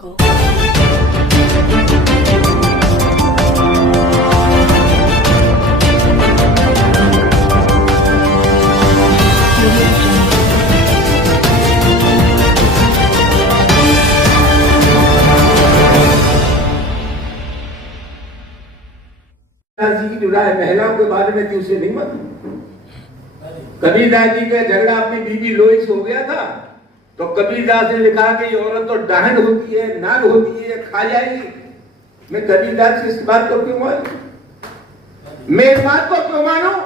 को जी की जुड़ा है महिलाओं के बारे में थी, उसे नहीं मालूम। कबीरदास जी का झगड़ा अपनी बीवी लोई से हो गया था, तो कबीरदास ने लिखा कि ये औरत तो डाहन होती है, नाग होती है, खा जाएगी। मैं कबीरदास की इस बात को क्यों मानूं? मैं इस बात को क्यों मानूं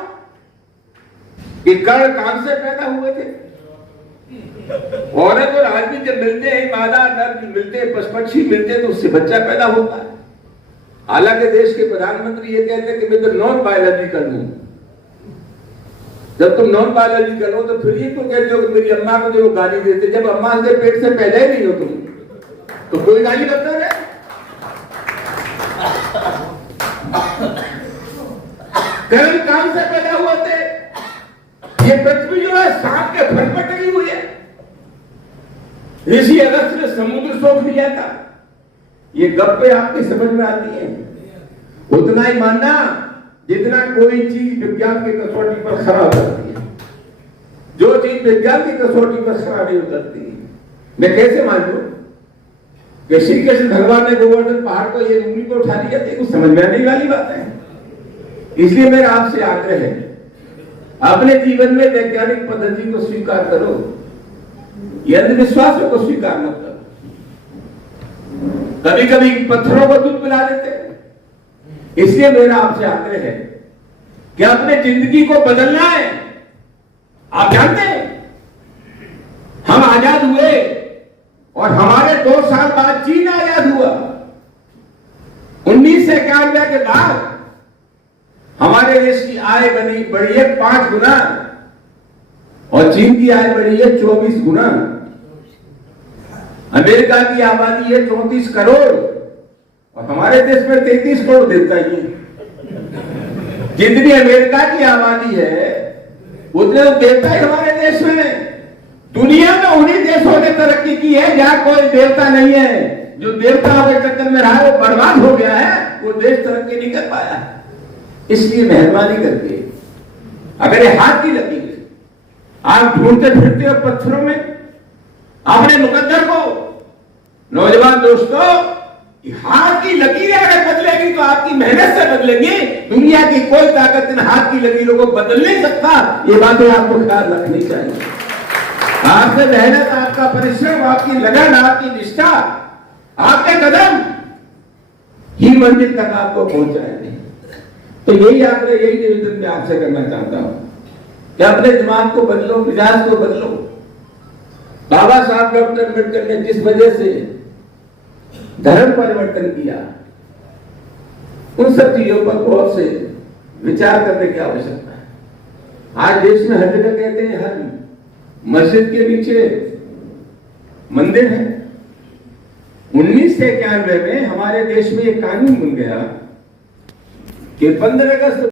कि कर्ण काम से पैदा हुए थे? औरत और आदमी जब मिलते हैं, मादा नर मिलते हैं, पशु-पक्षी मिलते हैं, तो उससे बच्चा पैदा होता है। हालांकि देश के प्रधानमंत्री ये कहते हैं कि मैं तो नॉन बायोलॉजिकल हूं। जब तुम नॉन बायोलॉजिकल हो तो फिर ये क्यों कहते हो कि मेरी अम्मा को जो गाली देते, जब अम्मा के पेट से पैदा ही नहीं हो तुम, तो कोई गाली करता है? कर्ण काम से पैदा हुए थे। ये पृथ्वी जो है सांप के फन पर टंगी हुई है। ऋषि अगस्त्य ने समुद्र सोख लिया था। ये गप्पे आपकी समझ में आती है? उतना ही मानना जितना कोई चीज विज्ञान की कसौटी पर खरा उतरती है। जो चीज विज्ञान की कसौटी पर खरा नहीं उतरती, मैं कैसे मान लूं कि श्री कृष्ण भगवान ने गोवर्धन पहाड़ को ये उंगली को उठा लिया? कुछ समझ में आने वाली बात है। इसलिए मेरा आपसे आग्रह है, अपने जीवन में वैज्ञानिक पद्धति को स्वीकार करो, ये अंधविश्वासों को स्वीकार मत करो। कभी कभी पत्थरों को दूध पिला देते हैं। इसलिए मेरा आपसे आग्रह है कि अपने जिंदगी को बदलना है। आप जानते हैं हम आजाद हुए और हमारे 2 साल बाद चीन आजाद हुआ। 1991 के बाद हमारे देश की आय बढ़ी है 5 गुना और चीन की आय बढ़ी है 24 गुना। अमेरिका की आबादी है 34 करोड़ और हमारे देश में 33 करोड़ देवता ही है। जितनी अमेरिका की आबादी है उतने तो देवता ही हमारे देश में है। दुनिया में उन्हीं देशों ने तरक्की की है जहां कोई देवता नहीं है। जो देवताओं के चक्कर में रहा है वो बर्बाद हो गया है, वो देश तरक्की नहीं कर पाया। इसलिए मेहरबानी करके अगर ये हाथ की लकीर आप ढूंढते फिरते हो पत्थरों में अपने मुकद्दर को, नौजवान दोस्तों, हाथ की लकीरें अगर बदलेगी तो आपकी मेहनत से बदलेंगी। दुनिया की कोई ताकत इन हाथ की लकीरों को बदल नहीं सकता। ये बातें आपको ख्याल रखनी चाहिए। आपकी मेहनत, आपका परिश्रम, आपकी लगन, आपकी निष्ठा, आपके कदम ही मंजिल तक आपको पहुंचाएंगे। तो यही आग्रह, यही निवेदन मैं आपसे करना चाहता हूं कि अपने दिमाग को बदलो, मिजाज को बदलो। बाबा साहब डॉक्टर अम्बेडकर ने जिस वजह से धर्म परिवर्तन किया, उन सब चीजों पर गौर से विचार करने की आवश्यकता है। आज देश में हर जगह कहते हैं हर मस्जिद के नीचे मंदिर है। 1991 में हमारे देश में एक कानून बन गया कि 15 अगस्त